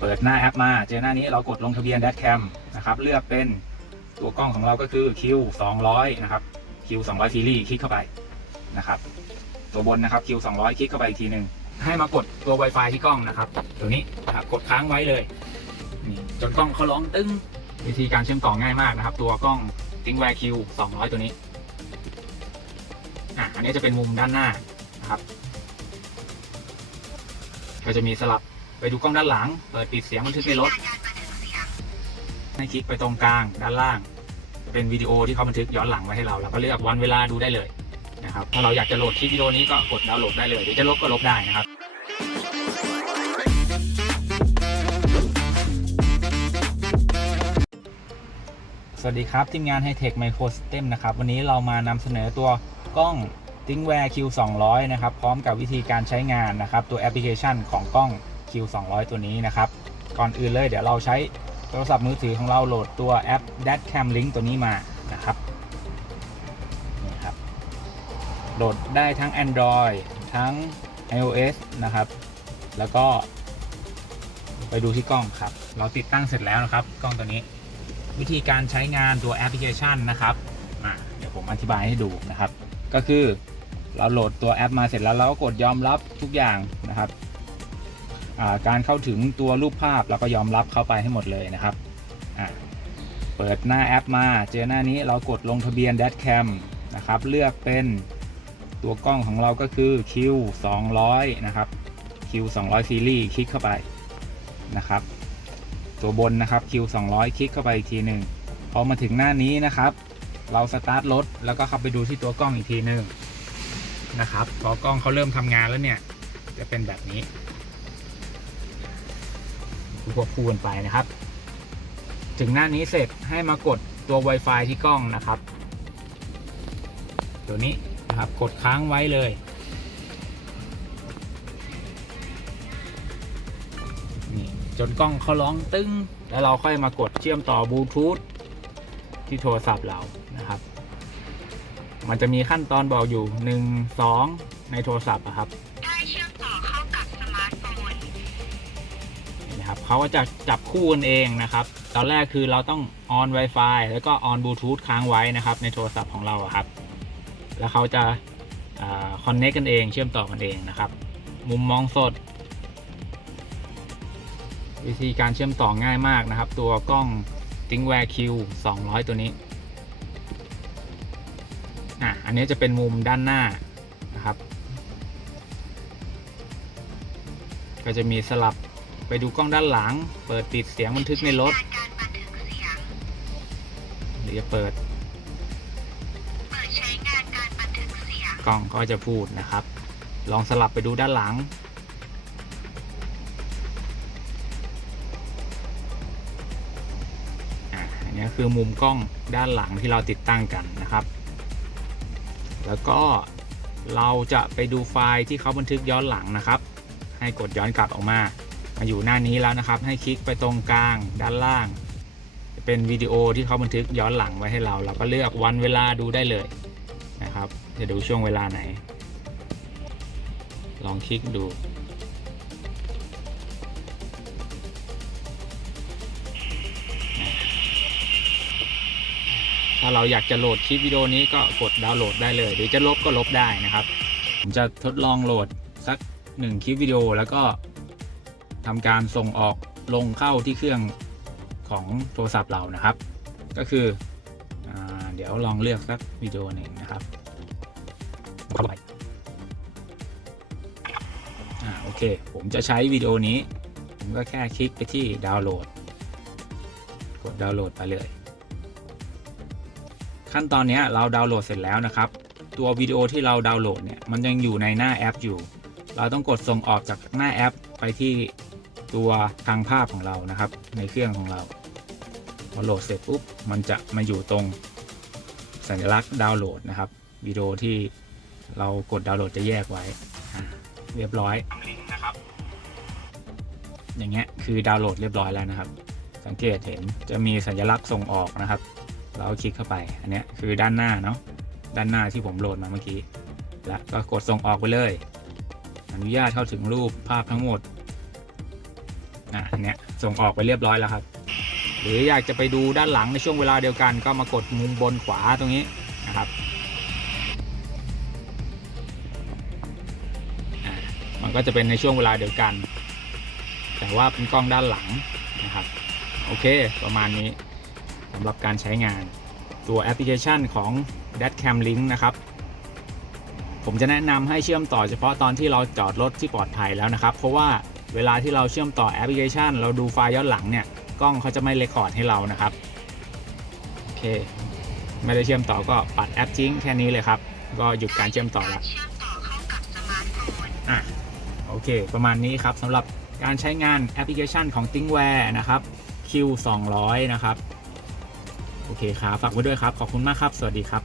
เปิดหน้าแอปมาเจอหน้านี้เรากดลงทะเบียน Dashcam นะครับเลือกเป็นตัวกล้องของเราก็คือ Q 200นะครับ Q 200ซีรีส์คลิกเข้าไปนะครับตัวบนนะครับ Q 200คลิกเข้าไปอีกทีหนึ่งให้มากดตัว Wi-Fi ที่กล้องนะครับตัวนี้นะครับกดค้างไว้เลยนี่จนกล้องเขาร้องตึ้งวิธีการเชื่อมต่อง่ายมากนะครับ ตัวกล้อง ThinkWare Q 200 ตัวนี้อะอันนี้จะเป็นมุมด้านหน้านะครับ ก็จะมีสลับ ไปดูกล้องด้านหลัง เปิดปิดเสียงบันทึกในรถ ให้คลิกไปตรงกลางด้านล่าง เป็นวิดีโอที่เขาบันทึกย้อนหลังไว้ให้เรา แล้วก็เลือกวันเวลาดูได้เลยนะครับ ถ้าเราอยากจะโหลดคลิปวิดีโอนี้ก็กดดาวน์โหลดได้เลย เดี๋ยวจะลบก็ลบได้นะครับสวัสดีครับ ทีมงาน Hightech Micro System นะครับ วันนี้เรามานำเสนอตัวกล้อง ThinkWare Q 200 นะครับ พร้อมกับวิธีการใช้งานนะครับ ตัวแอปพลิเคชันของกล้อง Q 200 ตัวนี้นะครับ ก่อนอื่นเลยเดี๋ยวเราใช้โทรศัพท์มือถือของเราโหลดตัวแอป Dashcam Link ตัวนี้มานะครับนี่ครับ โหลดได้ทั้ง Android ทั้ง iOS นะครับ แล้วก็ ไปดูที่กล้องครับ เราติดตั้งเสร็จแล้วนะครับ กล้องตัวนี้ วิธีการใช้งานตัวแอปพลิเคชันนะครับเดี๋ยวผมอธิบายให้ดูนะครับ ก็คือเราโหลดตัวแอปมาเสร็จแล้วเราก็กดยอมรับทุกอย่างนะครับ การเข้าถึงตัวรูปภาพเราก็ยอมรับเข้าไปให้หมดเลยนะครับ เปิดหน้าแอปมา เจอหน้านี้เรากดลงทะเบียน Dashcam นะครับ เลือกเป็นตัวกล้องของเราก็คือ Q 200นะครับ Q 200ซีรีส์คลิกเข้าไปนะครับ ตัวบนนะครับ Q 200คลิกเข้าไปอีกทีหนึ่งพอมาถึงหน้านี้นะครับ เราสตาร์ทรถแล้วก็เข้าไปดูที่ตัวกล้องอีกทีหนึ่งนะครับพอกล้องเขาเริ่มทำงานแล้วเนี่ย จะเป็นแบบนี้ ควบคู่กันไปนะครับ ถึงหน้านี้เสร็จให้มากดตัว Wi-Fi ที่กล้องนะครับ ตัวนี้นะครับกดค้างไว้เลยนี่จนกล้องเขาร้องตึ้ง แล้วเราค่อยมากดเชื่อมต่อบลูทูธที่โทรศัพท์เรานะครับ มันจะมีขั้นตอนบอกอยู่ 1 2 ในโทรศัพท์อะครับ เขาก็จะจับคู่กันเองนะครับ ตอนแรกคือเราต้อง on Wi-Fi แล้วก็ on Bluetooth ค้างไว้นะครับ ในโทรศัพท์ของเราครับ แล้วเขาจะคอนเน c t กันเอง เชื่อมต่อกันเองนะครับ มุมมองสด วิธีการเชื่อมต่อง่ายมากนะครับ ตัวกล้อง ThinkWare Q 200 ตัวนี้อะอันนี้จะเป็นมุมด้านหน้านะครับ ก็จะมีสลับ ไปดูกล้องด้านหลัง เปิดปิดเสียงบันทึกในรถการบันทึกเสียงหรือจะเปิดเปิดใช้งานการบันทึกเสียงกล้องก็จะพูดนะครับ ลองสลับไปดูด้านหลังอะอันนี้คือมุมกล้องด้านหลังที่เราติดตั้งกันนะครับ แล้วก็เราจะไปดูไฟล์ที่เขาบันทึกย้อนหลังนะครับ ให้กดย้อนกลับออกมา มาอยู่หน้านี้แล้วนะครับ ให้คลิกไปตรงกลางด้านล่างจะเป็นวิดีโอที่เขาบันทึกย้อนหลังไว้ให้เรา เราก็เลือกวันเวลาดูได้เลยนะครับ จะดูช่วงเวลาไหน ลองคลิกดู ถ้าเราอยากจะโหลดคลิปวิดีโอนี้ก็กดดาวน์โหลดได้เลย หรือจะลบก็ลบได้นะครับ ผมจะทดลองโหลดสักหนึ่งคลิปวิดีโอแล้วก็ ทำการส่งออกลงเข้าที่เครื่องของโทรศัพท์เรานะครับ ก็คืออเดี๋ยวลองเลือกสักวิดีโอหนึ่งนะครับโอเค ผมจะใช้วิดีโอนี้ ผมก็แค่คลิกไปที่ดาวน์โหลด กดดาวน์โหลดไปเลย ขั้นตอนนี้เราดาวน์โหลดเสร็จแล้วนะครับ ตัววิดีโอที่เราดาวน์โหลดเนี่ยมันยังอยู่ในหน้าแอปอยู่ เราต้องกดส่งออกจากหน้าแอปไปที่ ตัวทางภาพของเรานะครับ ในเครื่องของเราพอโหลดเสร็จปุ๊บมันจะมาอยู่ตรงสัญลักษณ์ดาวน์โหลดนะครับวิดีโอที่เรากดดาวน์โหลดจะแยกไว้อะเรียบร้อยนะครับ อย่างเงี้ยคือดาวน์โหลดเรียบร้อยแล้วนะครับ สังเกตเห็นจะมีสัญลักษณ์ส่งออกนะครับ เราคลิกเข้าไปอันเนี้ยคือด้านหน้าเนาะด้านหน้าที่ผมโหลดมาเมื่อกี้ แล้วก็กดส่งออกไปเลย อนุญาตเข้าถึงรูปภาพทั้งหมด อะเนี้ยส่งออกไปเรียบร้อยแล้วครับ หรืออยากจะไปดูด้านหลังในช่วงเวลาเดียวกัน ก็มากดมุมบนขวาตรงนี้นะครับมันก็จะเป็นในช่วงเวลาเดียวกัน แต่ว่าเป็นกล้องด้านหลังนะครับ โอเค ประมาณนี้สำหรับการใช้งานตัวแอปพลิเคชันของ d a t Cam Link นะครับ ผมจะแนะนำให้เชื่อมต่อเฉพาะตอนที่เราจอดรถที่ปลอดภัยแล้วนะครับ เพราะว่า เวลาที่เราเชื่อมต่อแอปพลิเคชัน เราดูไฟล์ย้อนหลังเนี่ยกล้องเขาจะไม่เรคคอร์ดให้เรานะครับโอเคไม่ได้เชื่อมต่อก็ปัดแอปทิ้งแค่นี้เลยครับ ก็หยุดการเชื่อมต่อแล้วเชื่อมต่อเข้ากับสมาร์ทโฟนอะโอเค ประมาณนี้ครับสำหรับการใช้งานแอปพลิเคชันของ ThinkWare นะครับ Q 200 นะครับ โอเคครับ ฝากไว้ด้วยครับ ขอบคุณมากครับ สวัสดีครับ